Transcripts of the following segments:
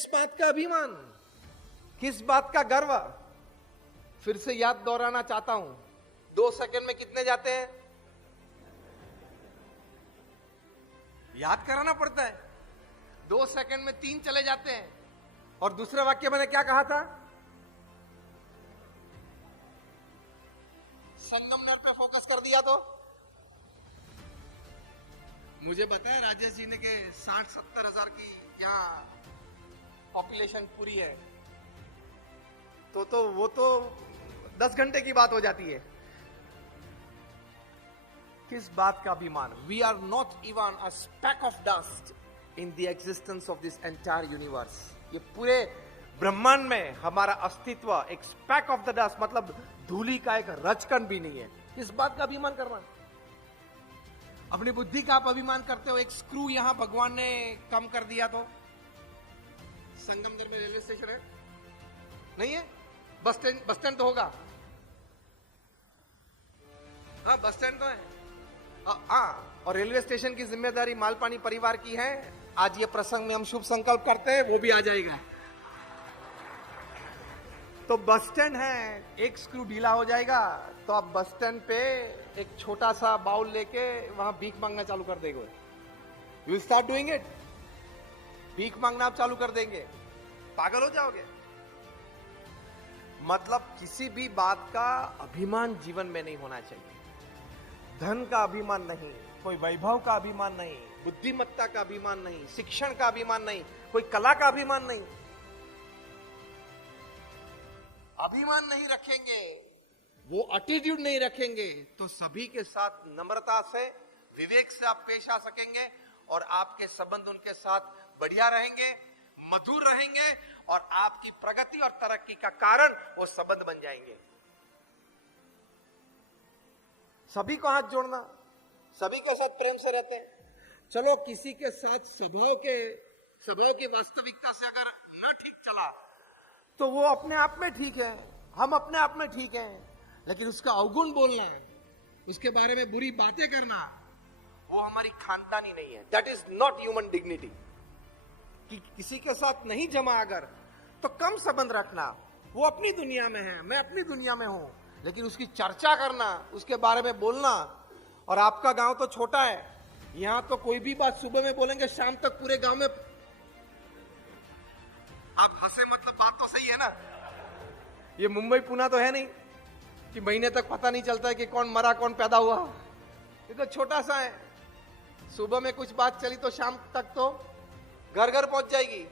किस बात का अभिमान, किस बात का गर्व? फिर से याद दोहराना चाहता हूं, 2 सेकंड में कितने जाते हैं? याद कराना पड़ता है। 2 सेकंड में 3 चले जाते हैं। और दूसरे वाक्य मैंने क्या कहा था? संगमनेर पे फोकस कर दिया तो मुझे बताया राजेश जी ने कि 60-70 हजार की यहाँ पॉपुलेशन पूरी है, तो वो तो 10 घंटे की बात हो जाती है। किस बात का अभिमान? We are not even a speck of dust in the existence of this entire universe. ये पूरे ब्रह्मांड में हमारा अस्तित्व एक स्पैक ऑफ द डस्ट, मतलब धूली का एक रचकन भी नहीं है। किस बात का अभिमान करना? अपनी बुद्धि का आप अभिमान करते हो। एक स्क्रू यहां भगवान ने कम कर दिया तो संगमनेर में रेलवे स्टेशन है नहीं है? बस स्टैंड तो होगा। हाँ, बस स्टैंड तो है। हाँ, और रेलवे स्टेशन की जिम्मेदारी मालपानी परिवार की है। आज ये प्रसंग में हम शुभ संकल्प करते हैं, वो भी आ जाएगा। तो बस स्टैंड है, एक स्क्रू ढीला हो जाएगा तो आप बस स्टैंड पे एक छोटा सा बाउल लेके वहां भीख मांगना चालू कर देंगे। You start doing it. भीख मांगना आप चालू कर देंगे, पागल हो जाओगे। मतलब किसी भी बात का अभिमान जीवन में नहीं होना चाहिए। धन का अभिमान नहीं, कोई वैभव का अभिमान नहीं, बुद्धिमत्ता का अभिमान नहीं, शिक्षण का अभिमान नहीं, कोई कला का अभिमान नहीं। अभिमान नहीं रखेंगे, वो एटीट्यूड नहीं रखेंगे तो सभी के साथ नम्रता से, विवेक से आप पेश आ सकेंगे और आपके संबंध उनके साथ बढ़िया रहेंगे, मधुर रहेंगे और आपकी प्रगति और तरक्की का कारण वो संबंध बन जाएंगे। सभी को हाथ जोड़ना, सभी के साथ प्रेम से रहते हैं। चलो किसी के साथ स्वभाव की वास्तविकता से अगर ना ठीक चला तो वो अपने आप में ठीक है, हम अपने आप में ठीक हैं, लेकिन उसका अवगुण बोलना है, उसके बारे में बुरी बातें करना, वो हमारी खानदानी नहीं है। That is not human dignity. कि किसी के साथ नहीं जमा अगर तो कम संबंध रखना। वो अपनी दुनिया में है, मैं अपनी दुनिया में हूं, लेकिन उसकी चर्चा करना, उसके बारे में बोलना। और आपका गांव तो छोटा है, यहां तो कोई भी बात सुबह में बोलेंगे, शाम तक पूरे गांव में। आप हंसे मतलब बात तो सही है ना। ये मुंबई पुणे तो है नहीं कि महीने तक पता नहीं चलता है कि कौन मरा कौन पैदा हुआ। ये तो छोटा सा है। सुबह में कुछ बात चली तो शाम तक तो घर घर पहुंच जाएगी।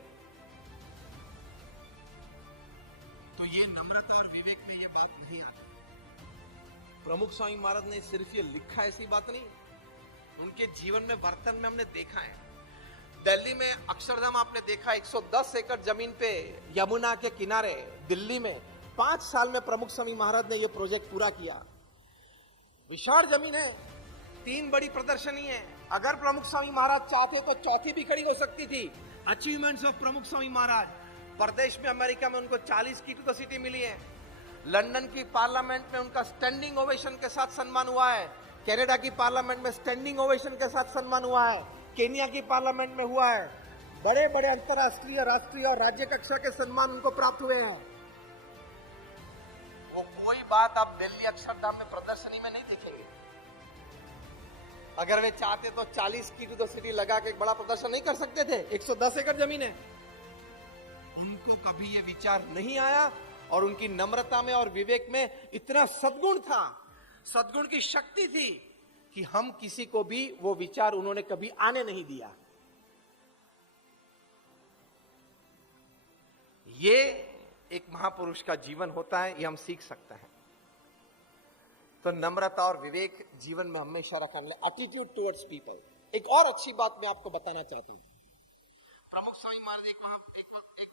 तो ये नम्रता और विवेक में ये बात नहीं आती। प्रमुख स्वामी महाराज ने सिर्फ ये लिखा, ऐसी बात नहीं, उनके जीवन में वर्तन में हमने देखा है। दिल्ली में अक्षरधाम आपने देखा, 110 एकड़ जमीन पे यमुना के किनारे दिल्ली में 5 साल में प्रमुख स्वामी महाराज ने यह प्रोजेक्ट पूरा किया। विशाल जमीन है, 3 बड़ी प्रदर्शनी है। अगर प्रमुख स्वामी महाराज चाहते तो चौथी भी खड़ी हो सकती थी। अचीवमेंट्स ऑफ प्रमुख स्वामी महाराज, प्रदेश में अमेरिका में उनको 40 की टू द सिटी मिली है। लंदन की पार्लियामेंट में उनका स्टैंडिंग ओवेशन के साथ सम्मान हुआ है। कनाडा की पार्लियामेंट में स्टैंडिंग ओवेशन के साथ सम्मान हुआ है। केनिया की पार्लियामेंट में हुआ है। बड़े बड़े अंतरराष्ट्रीय, राष्ट्रीय और राज्य कक्षा के सम्मान उनको प्राप्त हुए हैं। वो कोई बात आप दिल्ली अक्षरधाम में प्रदर्शनी में नहीं देखेंगे। अगर वे चाहते तो 40 की टू द सिटी लगा के एक बड़ा प्रदर्शन नहीं कर सकते थे। 110 एकड़ जमीन है। उनको कभी ये विचार नहीं आया और उनकी नम्रता में और विवेक में इतना सद्गुण था, सद्गुण की शक्ति थी कि हम किसी को भी वो विचार उन्होंने कभी आने नहीं दिया। ये एक महापुरुष का जीवन होता है, ये हम सीख सकते हैं। तो नम्रता और विवेक जीवन में हमेशा रखना, एटीट्यूड टुवर्ड्स पीपल। एक और अच्छी बात मैं आपको बताना चाहता हूं। प्रमुख स्वामी महाराज एक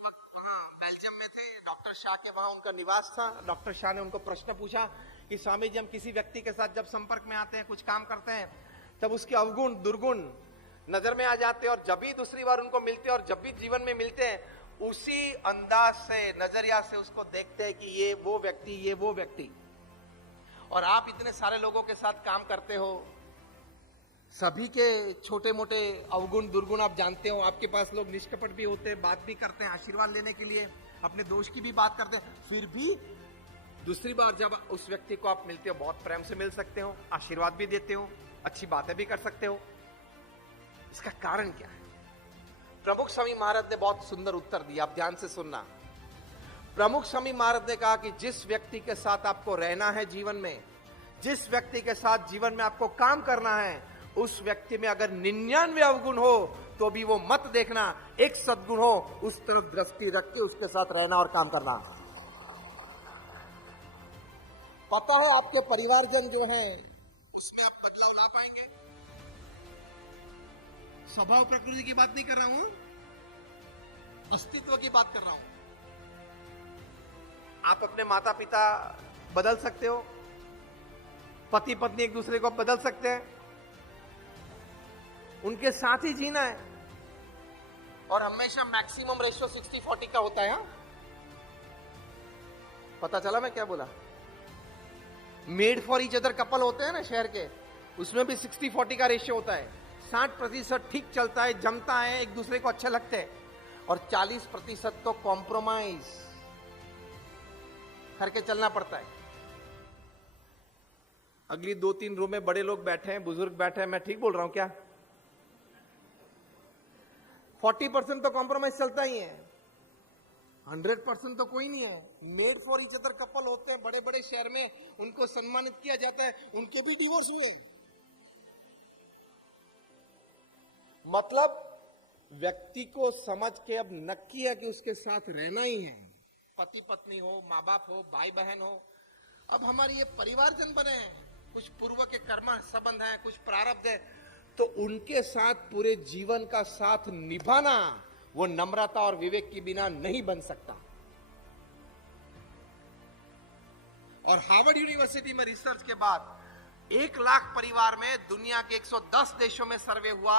वक्त वहां बेल्जियम में थे। डॉक्टर शाह के वहां उनका निवास था। डॉक्टर शाह ने उनको प्रश्न पूछा कि स्वामी जी, हम किसी व्यक्ति के साथ जब संपर्क में आते हैं, कुछ काम करते हैं, तब उसके अवगुण दुर्गुण नजर में आ जाते हैं और जब भी दूसरी बार उनको मिलते हैं और जब भी जीवन में मिलते हैं, उसी अंदाज से, नजरिया से उसको देखते हैं कि ये वो व्यक्ति, ये वो व्यक्ति। और आप इतने सारे लोगों के साथ काम करते हो, सभी के छोटे मोटे अवगुण दुर्गुण आप जानते हो। आपके पास लोग निष्कपट भी होते हैं, बात भी करते हैं, आशीर्वाद लेने के लिए अपने दोष की भी बात करते हैं। फिर भी दूसरी बार जब उस व्यक्ति को आप मिलते हो, बहुत प्रेम से मिल सकते हो, आशीर्वाद भी देते हो, अच्छी बातें भी कर सकते हो। इसका कारण क्या है? प्रमुख स्वामी महाराज ने बहुत सुंदर उत्तर दिया, आप ध्यान से सुनना। प्रमुख स्वामी महाराज ने कहा कि जिस व्यक्ति के साथ आपको रहना है जीवन में, जिस व्यक्ति के साथ जीवन में आपको काम करना है, उस व्यक्ति में अगर 99 अवगुण हो तो भी वो मत देखना, एक सद्गुण हो उस तरफ दृष्टि रख के उसके साथ रहना और काम करना। पता हो आपके परिवारजन जो है उसमें आप बदलाव ला पाएंगे। स्वभाव प्रकृति की बात नहीं कर रहा हूं, अस्तित्व की बात कर रहा हूं। आप अपने माता पिता बदल सकते हो, पति पत्नी एक दूसरे को बदल सकते हैं, उनके साथ ही जीना है। और हमेशा मैक्सिमम रेशियो 60-40 का होता है। हा? पता चला मैं क्या बोला? Made for each other couple होते हैं ना शहर के, उसमें भी 60-40 का रेशियो होता है। 60% ठीक चलता है, जमता है, एक दूसरे को अच्छे लगते हैं, और 40% तो कॉम्प्रोमाइज करके चलना पड़ता है। अगली 2-3 रो में बड़े लोग बैठे हैं, बुजुर्ग बैठे हैं, मैं ठीक बोल रहा हूं क्या? 40% तो कॉम्प्रोमाइज चलता ही है, 100% तो कोई नहीं है। Made for each other couple होते हैं बड़े बड़े शहर में, उनको सम्मानित किया जाता है, उनके भी डिवोर्स हुए। मतलब व्यक्ति को समझ के अब नक्की है कि उसके साथ रहना ही है, पति पत्नी हो, माँ बाप हो, भाई बहन हो। अब हमारे ये परिवारजन बने हैं, कुछ पूर्व के कर्म संबंध है, कुछ प्रारब्ध है, तो उनके साथ पूरे जीवन का साथ निभाना वो नम्रता और विवेक के बिना नहीं बन सकता। और हार्वर्ड यूनिवर्सिटी में रिसर्च के बाद 1 लाख परिवार में दुनिया के 110 देशों में सर्वे हुआ,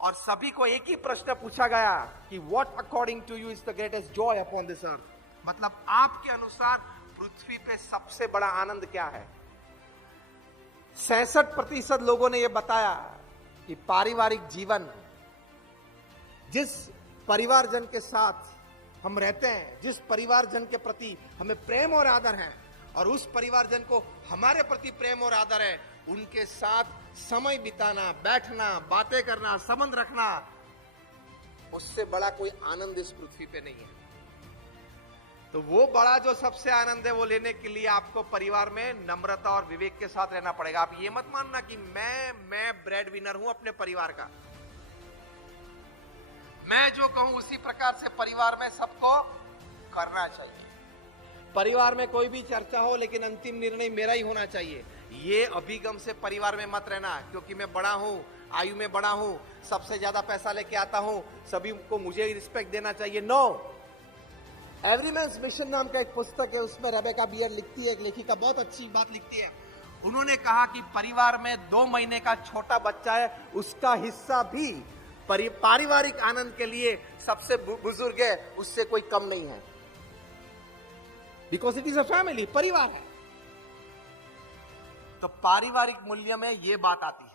और सभी को एक ही प्रश्न पूछा गया कि what according to you is the greatest joy upon this earth. मतलब आपके अनुसार पृथ्वी पे सबसे बड़ा आनंद क्या है? 66% लोगों ने यह बताया कि पारिवारिक जीवन, जिस परिवारजन के साथ हम रहते हैं, जिस परिवारजन के प्रति हमें प्रेम और आदर है, और उस परिवारजन को हमारे प्रति प्रेम और आदर है, उनके साथ समय बिताना, बैठना, बातें करना, संबंध रखना, उससे बड़ा कोई आनंद इस पृथ्वी पे नहीं है। तो वो बड़ा जो सबसे आनंद है वो लेने के लिए आपको परिवार में नम्रता और विवेक के साथ रहना पड़ेगा। आप ये मत मानना कि मैं ब्रेड विनर हूं अपने परिवार का, मैं जो कहूं उसी प्रकार से परिवार में सबको करना चाहिए। परिवार में कोई भी चर्चा हो लेकिन अंतिम निर्णय मेरा ही होना चाहिए, ये अभिगम से परिवार में मत रहना। क्योंकि मैं बड़ा हूं, आयु में बड़ा हूं, सबसे ज्यादा पैसा लेके आता हूं, सभी को मुझे ही रिस्पेक्ट देना चाहिए। नो। एवरीमैन्स मिशन नाम का एक पुस्तक है, उसमें रेबेका बियर लिखती है, एक लेखिका बहुत अच्छी बात लिखती है। उन्होंने कहा कि परिवार में 2 महीने का छोटा बच्चा है, उसका हिस्सा भी पारिवारिक आनंद के लिए सबसे बुजुर्ग है, उससे कोई कम नहीं है। Because it is a family, परिवार है। तो पारिवारिक मूल्य में यह बात आती है।